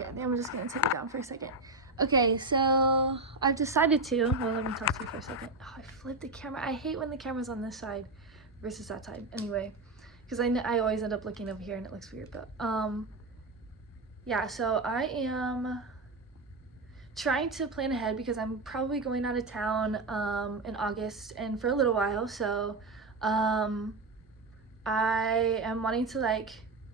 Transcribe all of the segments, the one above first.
Okay, I think I'm just gonna take it down for a second. Okay, so I've decided to, well, let me talk to you for a second. Oh, I flipped the camera. I hate when the camera's on this side versus that side. Anyway, because I always end up looking over here and it looks weird, but yeah, so I am trying to plan ahead because I'm probably going out of town in August and for a little while, so I am wanting to like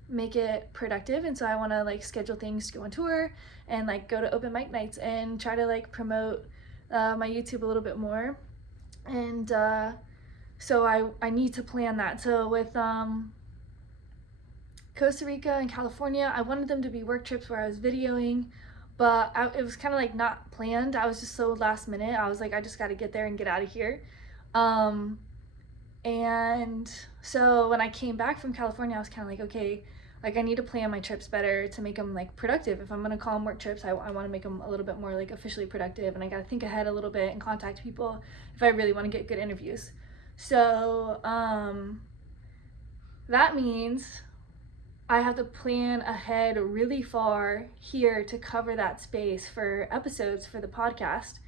make it productive, and so I want to like schedule things to go on tour and like go to open mic nights and try to like promote my YouTube a little bit more. And so I need to plan that. So with Costa Rica and California, I wanted them to be work trips where I was videoing, but it was kind of like not planned. I was just so last minute. I was like, I just got to get there and get out of here. And so when I came back from California, I was kind of like, okay, like I need to plan my trips better to make them like productive. If I'm gonna call them work trips, I want to make them a little bit more like officially productive, and I gotta think ahead a little bit and contact people if I really want to get good interviews. So that means I have to plan ahead really far here to cover that space for episodes for the podcast.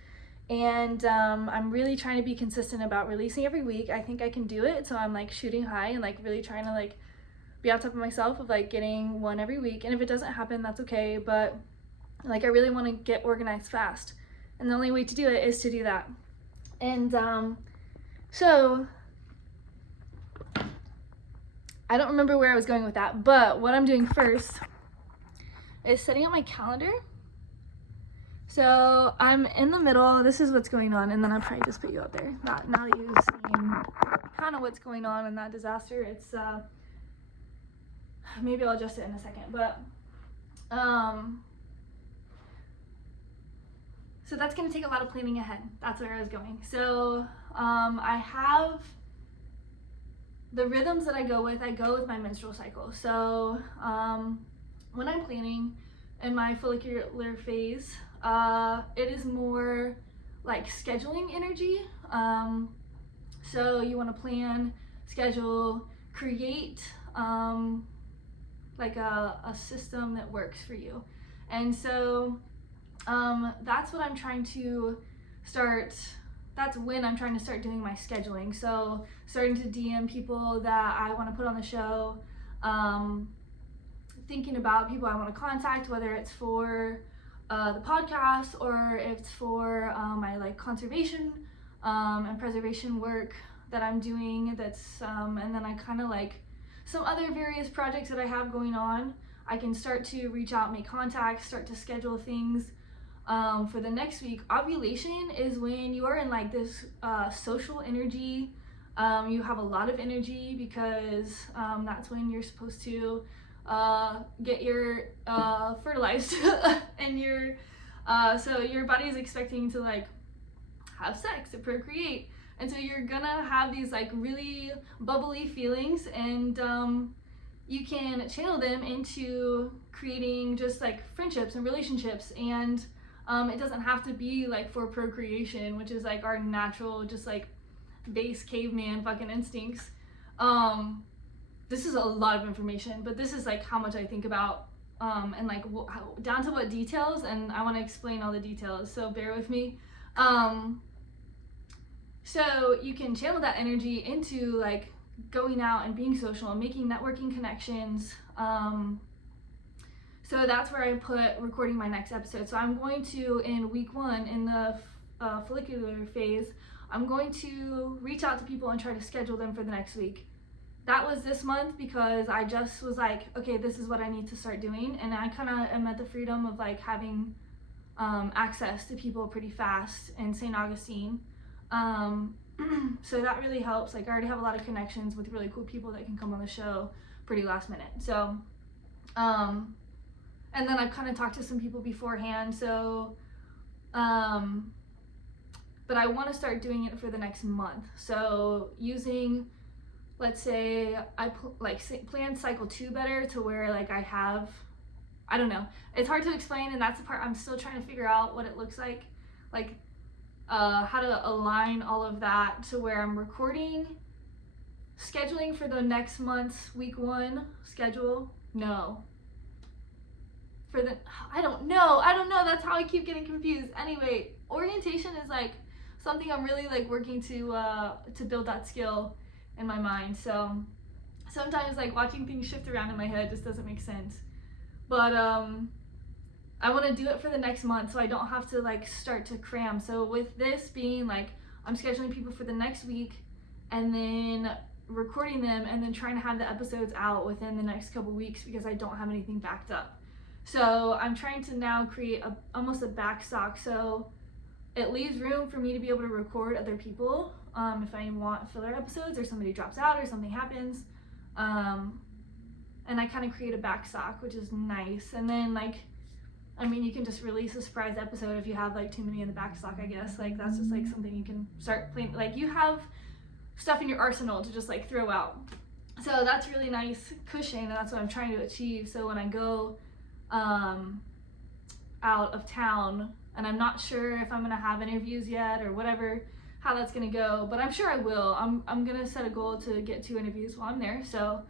And I'm really trying to be consistent about releasing every week. I think I can do it, so I'm like shooting high and like really trying to like be on top of myself of like getting one every week. And if it doesn't happen, that's okay, but like I really want to get organized fast, and the only way to do it is to do that. And so I don't remember where I was going with that, but what I'm doing first is setting up my calendar. So I'm in the middle, this is what's going on, and then I'll probably just put you up there. Now that you've seen kind of what's going on in that disaster, it's, maybe I'll adjust it in a second, but, so that's gonna take a lot of planning ahead. That's where I was going. So I have the rhythms that I go with my menstrual cycle. So when I'm planning in my follicular phase, it is more like scheduling energy. So you want to plan, schedule, create like a system that works for you. And so that's what I'm trying to start. That's when I'm trying to start doing my scheduling. So starting to DM people that I want to put on the show, thinking about people I want to contact, whether it's for the podcast or if it's for my like conservation and preservation work that I'm doing. That's and then I kind of like some other various projects that I have going on. I can start to reach out, make contacts, start to schedule things for the next week. Ovulation is when you are in like this social energy. You have a lot of energy because that's when you're supposed to get your fertilized and your so your body is expecting to like have sex, to procreate, and so you're gonna have these like really bubbly feelings, and you can channel them into creating just like friendships and relationships. And it doesn't have to be like for procreation, which is like our natural just like base caveman fucking instincts. This is a lot of information, but this is like how much I think about and like down to what details, and I want to explain all the details, so bear with me. So you can channel that energy into like going out and being social and making networking connections. So that's where I put recording my next episode. So I'm going to, in week 1 in the follicular phase, I'm going to reach out to people and try to schedule them for the next week. That was this month because I just was like, okay, this is what I need to start doing. And I kind of am at the freedom of like having access to people pretty fast in St. Augustine. So that really helps. Like I already have a lot of connections with really cool people that can come on the show pretty last minute. So, and then I've kind of talked to some people beforehand. So, but I want to start doing it for the next month. So using, let's say I plan cycle 2 better to where like I have, I don't know, it's hard to explain, and that's the part I'm still trying to figure out what it looks like how to align all of that to where I'm recording, scheduling for the next month's week 1 schedule. No, for the, I don't know, that's how I keep getting confused. Anyway, orientation is like something I'm really like working to build that skill in my mind. So sometimes like watching things shift around in my head just doesn't make sense. But I want to do it for the next month so I don't have to like start to cram. So with this being like, I'm scheduling people for the next week and then recording them and then trying to have the episodes out within the next couple weeks because I don't have anything backed up. So I'm trying to now create almost a backstock, so it leaves room for me to be able to record other people if I want filler episodes or somebody drops out or something happens. And I kind of create a backstock, which is nice. And then like, I mean, you can just release a surprise episode if you have like too many in the backstock, I guess. Like that's just like something you can start playing. Like you have stuff in your arsenal to just like throw out. So that's really nice cushion, and that's what I'm trying to achieve. So when I go out of town, and I'm not sure if I'm gonna have interviews yet or whatever, how that's gonna go, but I'm sure I will. I'm gonna set a goal to get 2 interviews while I'm there. So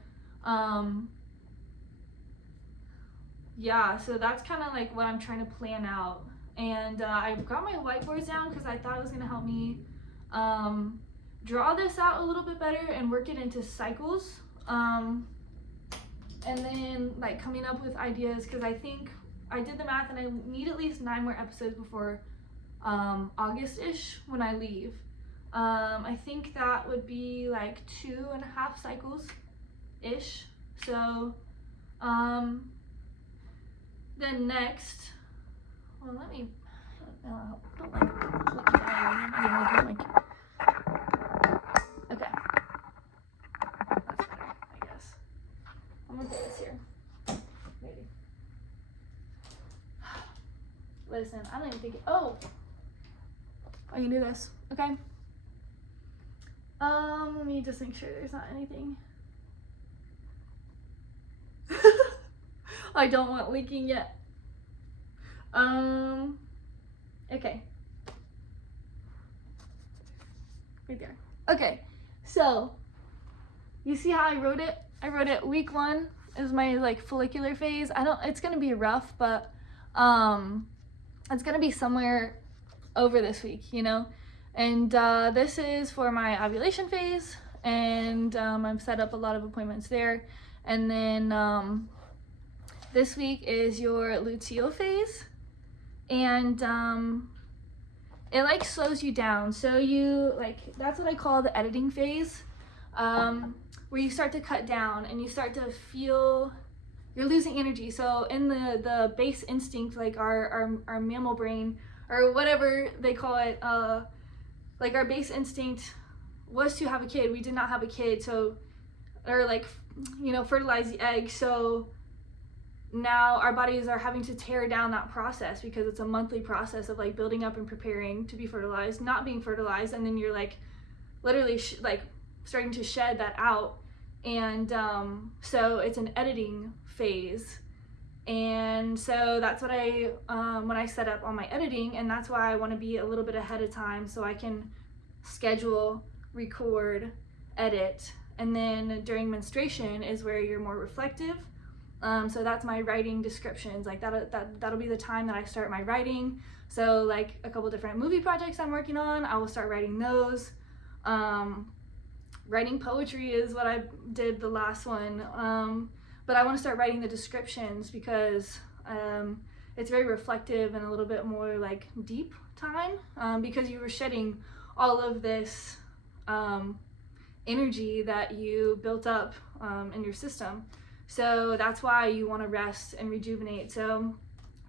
yeah, so that's kind of like what I'm trying to plan out. And I've got my whiteboards down because I thought it was gonna help me draw this out a little bit better and work it into cycles. And then like coming up with ideas, because I think I did the math and I need at least 9 more episodes before August-ish when I leave. I think that would be like 2.5 cycles-ish. So then next, well, let me, don't like looking at it. Okay. That's better, I guess. I'm gonna put this here. Maybe. Listen, I don't even think oh! I can do this, okay? Let me just make sure there's not anything. I don't want leaking yet. Okay. Right there. Okay, so you see how I wrote it? I wrote it week 1 is my like follicular phase. It's gonna be rough, but it's gonna be somewhere over this week, you know? And this is for my ovulation phase, and I've set up a lot of appointments there. And then this week is your luteal phase, and it like slows you down. So you like, that's what I call the editing phase, where you start to cut down and you start to feel you're losing energy. So in the base instinct, like our mammal brain or whatever they call it, like our base instinct was to have a kid. We did not have a kid, so, or like, you know, fertilize the egg. So now our bodies are having to tear down that process because it's a monthly process of like building up and preparing to be fertilized, not being fertilized, and then you're like literally like starting to shed that out. And so it's an editing phase. And so that's what I when I set up on my editing, and that's why I want to be a little bit ahead of time so I can schedule, record, edit. And then during menstruation is where you're more reflective. So that's my writing descriptions. Like that'll be the time that I start my writing. So like a couple different movie projects I'm working on, I will start writing those. Writing poetry is what I did the last one. But I want to start writing the descriptions because it's very reflective and a little bit more like deep time, because you were shedding all of this energy that you built up in your system. So that's why you want to rest and rejuvenate. So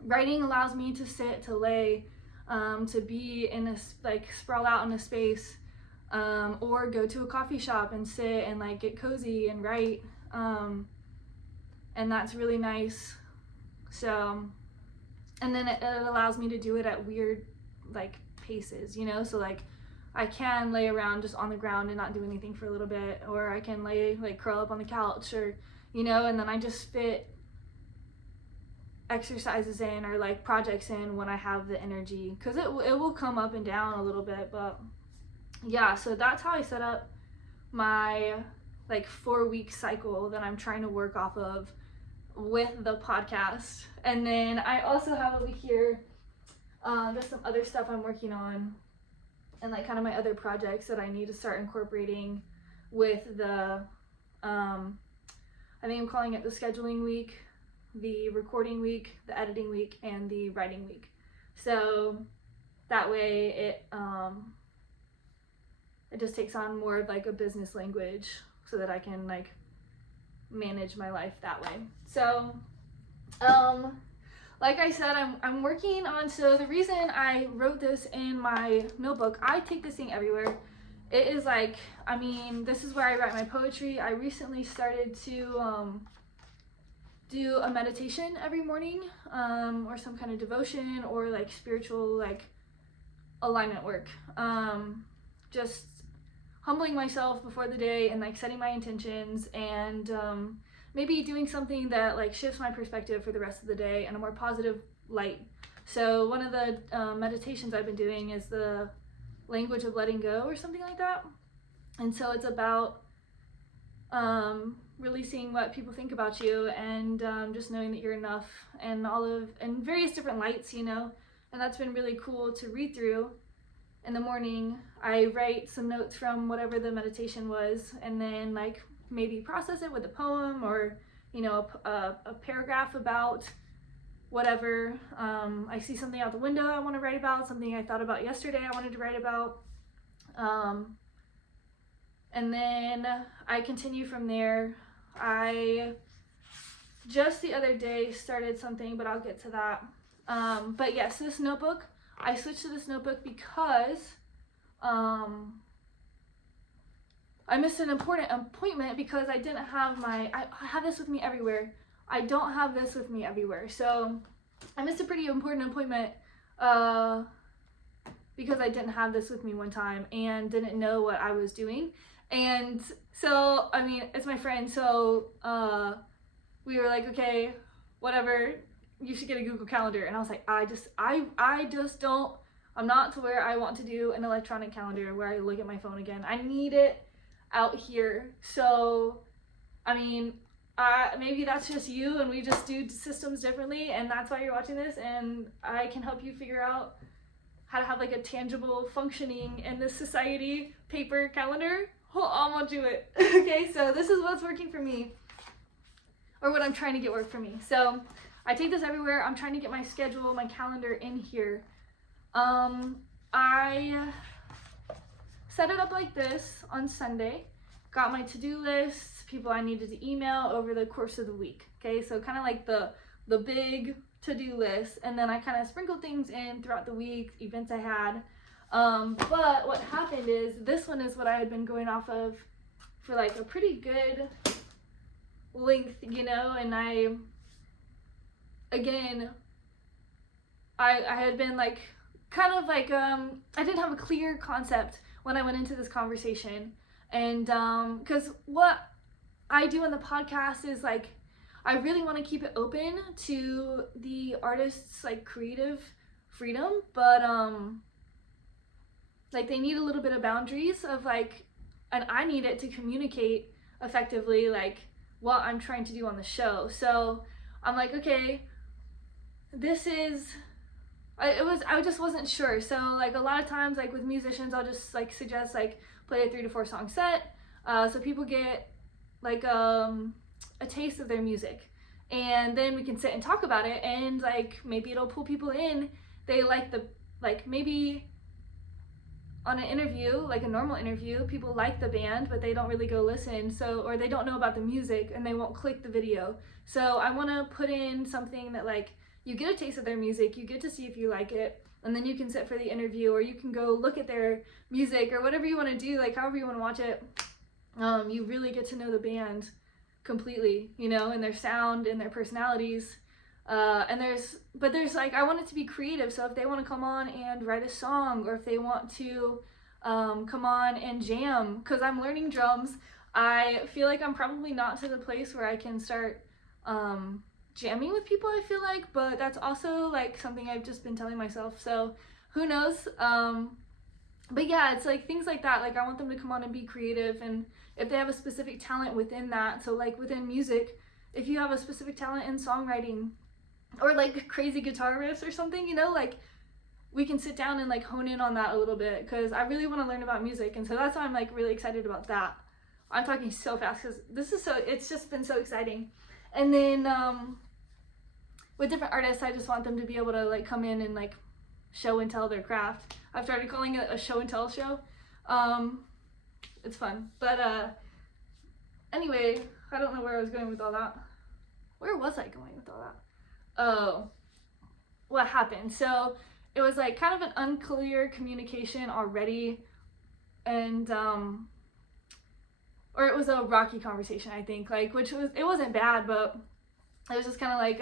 writing allows me to sit, to lay, to be in a, like sprawl out in a space, or go to a coffee shop and sit and like get cozy and write. And that's really nice. So, and then it allows me to do it at weird like paces, you know? So like I can lay around just on the ground and not do anything for a little bit, or I can like curl up on the couch, or, you know, and then I just fit exercises in or like projects in when I have the energy, because it will come up and down a little bit. But yeah, so that's how I set up my like 4-week cycle that I'm trying to work off of with the podcast. And then I also have over here just some other stuff I'm working on, and like kind of my other projects that I need to start incorporating with the I think I'm calling it the scheduling week, the recording week, the editing week, and the writing week. So that way it just takes on more of like a business language so that I can like manage my life that way. So like I said, I'm working on, so the reason I wrote this in my notebook, I take this thing everywhere. It is like, I mean, this is where I write my poetry. I recently started to do a meditation every morning, or some kind of devotion or like spiritual like alignment work. Just humbling myself before the day and like setting my intentions, and maybe doing something that like shifts my perspective for the rest of the day in a more positive light. So one of the meditations I've been doing is the language of letting go or something like that. And so it's about releasing what people think about you, and just knowing that you're enough, and and various different lights, you know. And that's been really cool to read through. In the morning I write some notes from whatever the meditation was, and then like maybe process it with a poem, or you know, a paragraph about whatever. I see something out the window I want to write about, something I thought about yesterday I wanted to write about, and then I continue from there. I just the other day started something, but I'll get to that. But yes, this notebook, I switched to this notebook because I missed an important appointment because I didn't have I have this with me everywhere. I don't have this with me everywhere. So I missed a pretty important appointment because I didn't have this with me one time and didn't know what I was doing. And so, I mean, it's my friend, so we were like, okay, whatever, you should get a Google Calendar. And I was like, I just don't, I'm not to where I want to do an electronic calendar where I look at my phone again. I need it out here. So, I mean, maybe that's just you and we just do systems differently, and that's why you're watching this, and I can help you figure out how to have like a tangible functioning in this society paper calendar. I'm gonna do it. Okay, so this is what's working for me, or what I'm trying to get work for me. So I take this everywhere. I'm trying to get my schedule, my calendar in here. I set it up like this on Sunday, got my to-do list, people I needed to email over the course of the week. Okay, so kind of like the big to-do list, and then I kind of sprinkled things in throughout the week, events I had. But what happened is, this one is what I had been going off of for like a pretty good length, you know, and I had been like, kind of like, I didn't have a clear concept when I went into this conversation. And, cause what I do in the podcast is like, I really want to keep it open to the artist's like creative freedom, but, like they need a little bit of boundaries of like, and I need it to communicate effectively like what I'm trying to do on the show. So I'm like, okay, this is, I just wasn't sure. So like a lot of times like with musicians, I'll just like suggest like play a 3 to 4 song set, so people get like a taste of their music, and then we can sit and talk about it, and like maybe it'll pull people in. They like maybe on an interview, like a normal interview, people like the band, but they don't really go listen, so, or they don't know about the music and they won't click the video. So I want to put in something that like, you get a taste of their music, you get to see if you like it, and then you can sit for the interview, or you can go look at their music, or whatever you want to do, like however you want to watch it. You really get to know the band completely, you know, and their sound and their personalities. And there's like, I want it to be creative. So if they want to come on and write a song, or if they want to come on and jam, because I'm learning drums, I feel like I'm probably not to the place where I can start jamming with people, I feel like, but that's also like something I've just been telling myself, so who knows. But yeah, it's like things like that. Like I want them to come on and be creative, and if they have a specific talent within that, so like within music, if you have a specific talent in songwriting or like crazy guitar riffs or something, you know, like we can sit down and like hone in on that a little bit, because I really want to learn about music, and so that's why I'm like really excited about that. I'm talking so fast because it's just been so exciting. And then with different artists, I just want them to be able to like come in and like show and tell their craft. I've started calling it a show and tell show. It's fun. But anyway, I don't know where I was going with all that. Where was I going with all that? Oh, what happened? So it was like kind of an unclear communication already, and or it was a rocky conversation, I think, like, it wasn't bad, but it was just kind of like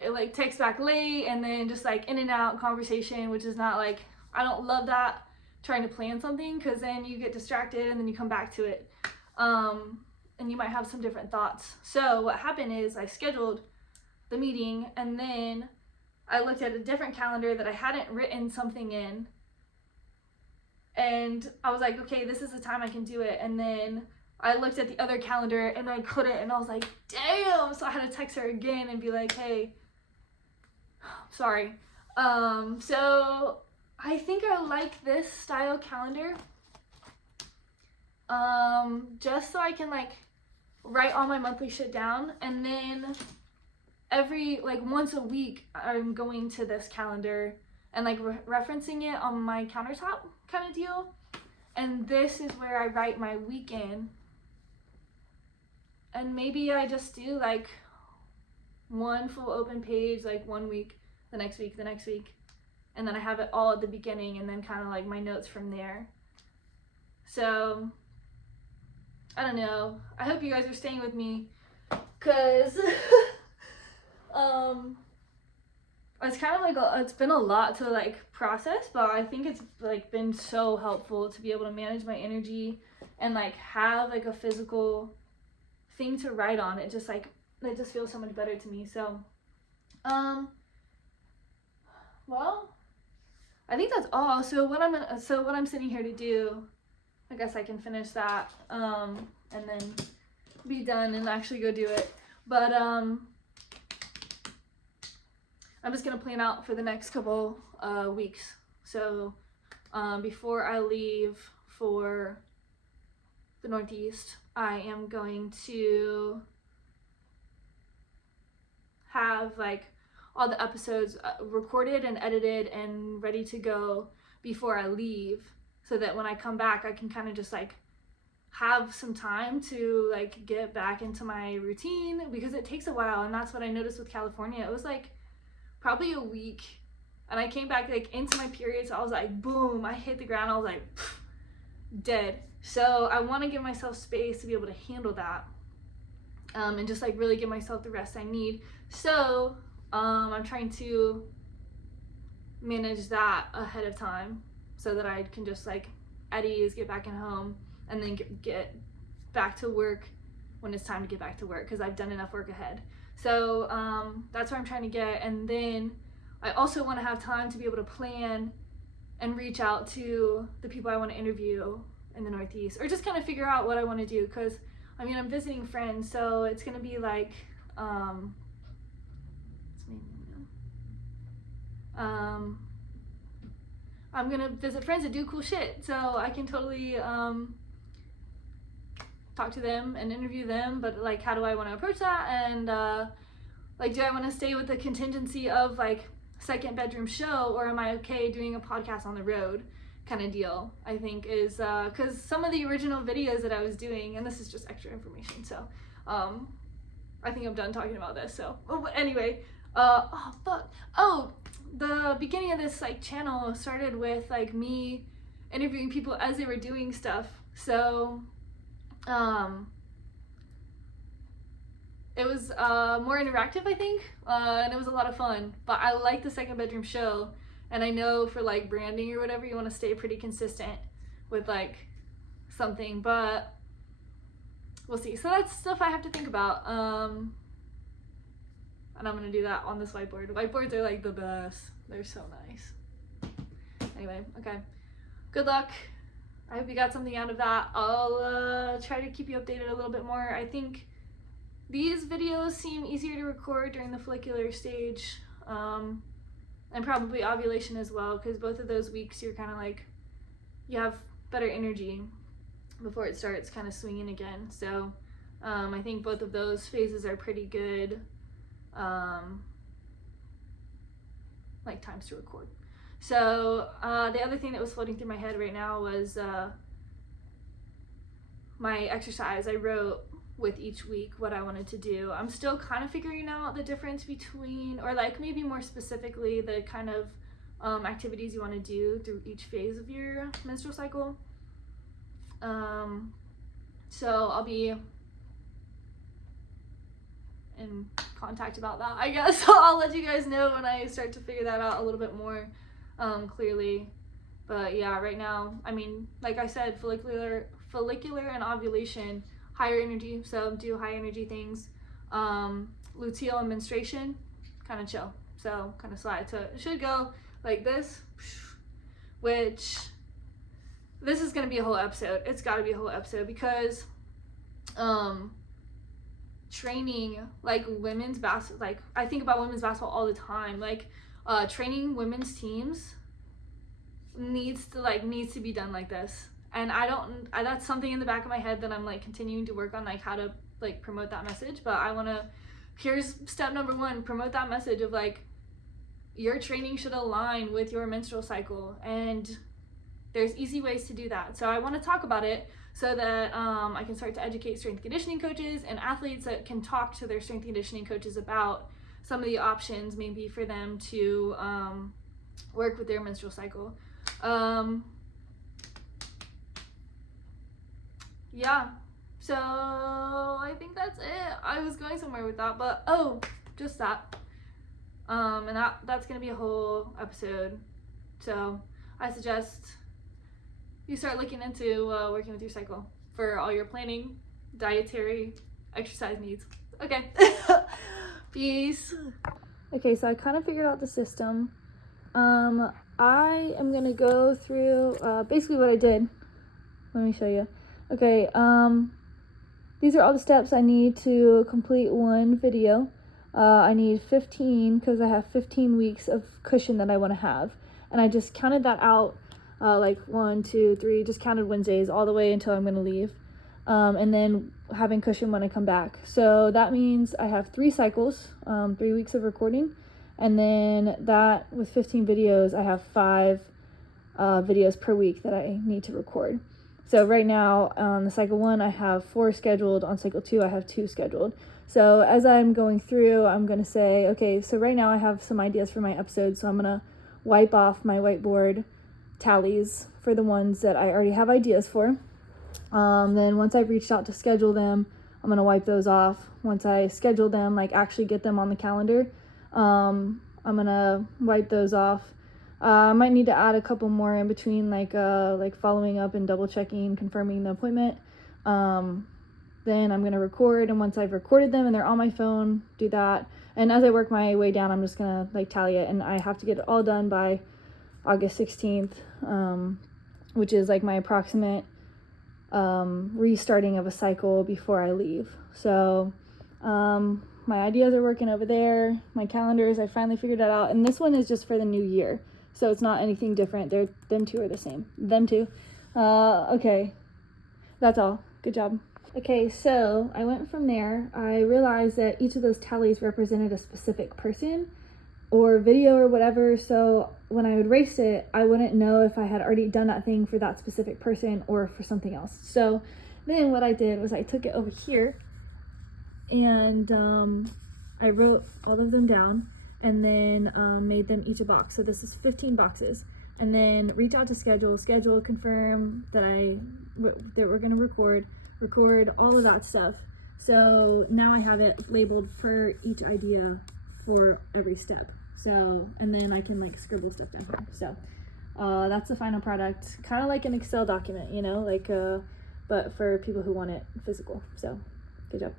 it like text back late and then just like in and out conversation, which is not like, I don't love that, trying to plan something, because then you get distracted and then you come back to it, and you might have some different thoughts. So what happened is I scheduled the meeting, and then I looked at a different calendar that I hadn't written something in, and I was like, okay, this is the time I can do it. And then I looked at the other calendar and I couldn't, and I was like, damn. So I had to text her again and be like, hey, sorry. So I think I like this style calendar, just so I can like write all my monthly shit down, and then every like once a week I'm going to this calendar and like referencing it on my countertop kind of deal. And this is where I write my weekend, and maybe I just do like one full open page like 1 week, the next week, and then I have it all at the beginning, and then kind of like my notes from there. So I don't know, I hope you guys are staying with me, because it's kind of like it's been a lot to like process, but I think it's like been so helpful to be able to manage my energy and like have like a physical thing to write on. It just feels so much better to me. So well, I think that's all. So what I'm sitting here to do, I guess I can finish that and then be done and actually go do it. But I'm just gonna plan out for the next couple weeks. So before I leave for the Northeast, I am going to have like all the episodes recorded and edited and ready to go before I leave, so that when I come back I can kind of just like have some time to like get back into my routine, because it takes a while. And that's what I noticed with California. It was like probably a week, and I came back like into my period, so I was like boom, I hit the ground, I was like dead. So I want to give myself space to be able to handle that, and just like really give myself the rest I need. So I'm trying to manage that ahead of time, so that I can just like at ease get back in home, and then get back to work when it's time to get back to work, because I've done enough work ahead. So that's where I'm trying to get. And then I also want to have time to be able to plan and reach out to the people I want to interview in the Northeast, or just kind of figure out what I want to do, because I mean, I'm visiting friends, so it's gonna be like I'm gonna visit friends and do cool shit, so I can totally talk to them and interview them. But like, how do I want to approach that? And like, do I want to stay with the contingency of like second bedroom show, or am I okay doing a podcast on the road kind of deal? I think is because some of the original videos that I was doing, and this is just extra information, so I think I'm done talking about this. So anyway, the beginning of this like channel started with like me interviewing people as they were doing stuff. So it was more interactive, I think, and it was a lot of fun. But I like the second bedroom show, and I know for like branding or whatever, you want to stay pretty consistent with like something, but we'll see. So that's stuff I have to think about, and I'm gonna do that on this whiteboard. Whiteboards are like the best. They're so nice. Anyway, okay, good luck. I hope you got something out of that. I'll try to keep you updated a little bit more. I think these videos seem easier to record during the follicular stage, and probably ovulation as well, because both of those weeks you're kind of like, you have better energy before it starts kind of swinging again. So I think both of those phases are pretty good like times to record. So the other thing that was floating through my head right now was my exercise. I wrote with each week what I wanted to do. I'm still kind of figuring out the difference between, or like maybe more specifically, the kind of activities you want to do through each phase of your menstrual cycle. So I'll be in contact about that, I guess. I'll let you guys know when I start to figure that out a little bit more clearly. But yeah, right now, I mean, like I said, follicular and ovulation, higher energy, so do high energy things. Luteal and menstruation, kind of chill, so kind of slide. So it should go like this, which this is gonna be a whole episode. It's got to be a whole episode, because training like women's basketball, like I think about women's basketball all the time, like training women's teams needs to be done like this. And that's something in the back of my head that I'm like continuing to work on, like how to like promote that message. But here's step number 1, promote that message of like your training should align with your menstrual cycle, and there's easy ways to do that. So I want to talk about it so that I can start to educate strength conditioning coaches and athletes that can talk to their strength conditioning coaches about some of the options maybe for them to work with their menstrual cycle. Yeah, so I think that's it. I was going somewhere with that, but just that. And that's gonna be a whole episode. So I suggest you start looking into working with your cycle for all your planning, dietary, exercise needs. Okay. Peace. Okay, so I kind of figured out the system. I am gonna go through basically what I did. Let me show you. Okay, these are all the steps I need to complete one video. I need 15 because I have 15 weeks of cushion that I want to have, and I just counted that out, like 1, 2, 3, just counted Wednesdays all the way until I'm gonna leave, and then having cushion when I come back. So that means I have 3 cycles, 3 weeks of recording, and then that with 15 videos, I have 5 videos per week that I need to record. So right now on the cycle 1, I have 4 scheduled. On cycle 2, I have 2 scheduled. So as I'm going through, I'm going to say, okay, so right now I have some ideas for my episodes. So I'm going to wipe off my whiteboard tallies for the ones that I already have ideas for. Then once I've reached out to schedule them, I'm going to wipe those off. Once I schedule them, like actually get them on the calendar, I'm going to wipe those off. I might need to add a couple more in between, like following up and double checking, confirming the appointment. Then I'm going to record, and once I've recorded them and they're on my phone, do that. And as I work my way down, I'm just going to like tally it, and I have to get it all done by August 16th, which is like my approximate restarting of a cycle before I leave. So my ideas are working over there. My calendars, I finally figured that out. And this one is just for the new year, so it's not anything different. Them two are the same. Them two. Okay. That's all. Good job. Okay, so I went from there. I realized that each of those tallies represented a specific person or video or whatever. So when I would race it, I wouldn't know if I had already done that thing for that specific person or for something else. So then what I did was I took it over here and I wrote all of them down and then made them each a box. So this is 15 boxes. And then reach out to schedule, confirm that we're gonna record all of that stuff. So now I have it labeled for each idea for every step. So, and then I can like scribble stuff down here. So that's the final product, kind of like an Excel document, you know, like but for people who want it physical. So good job.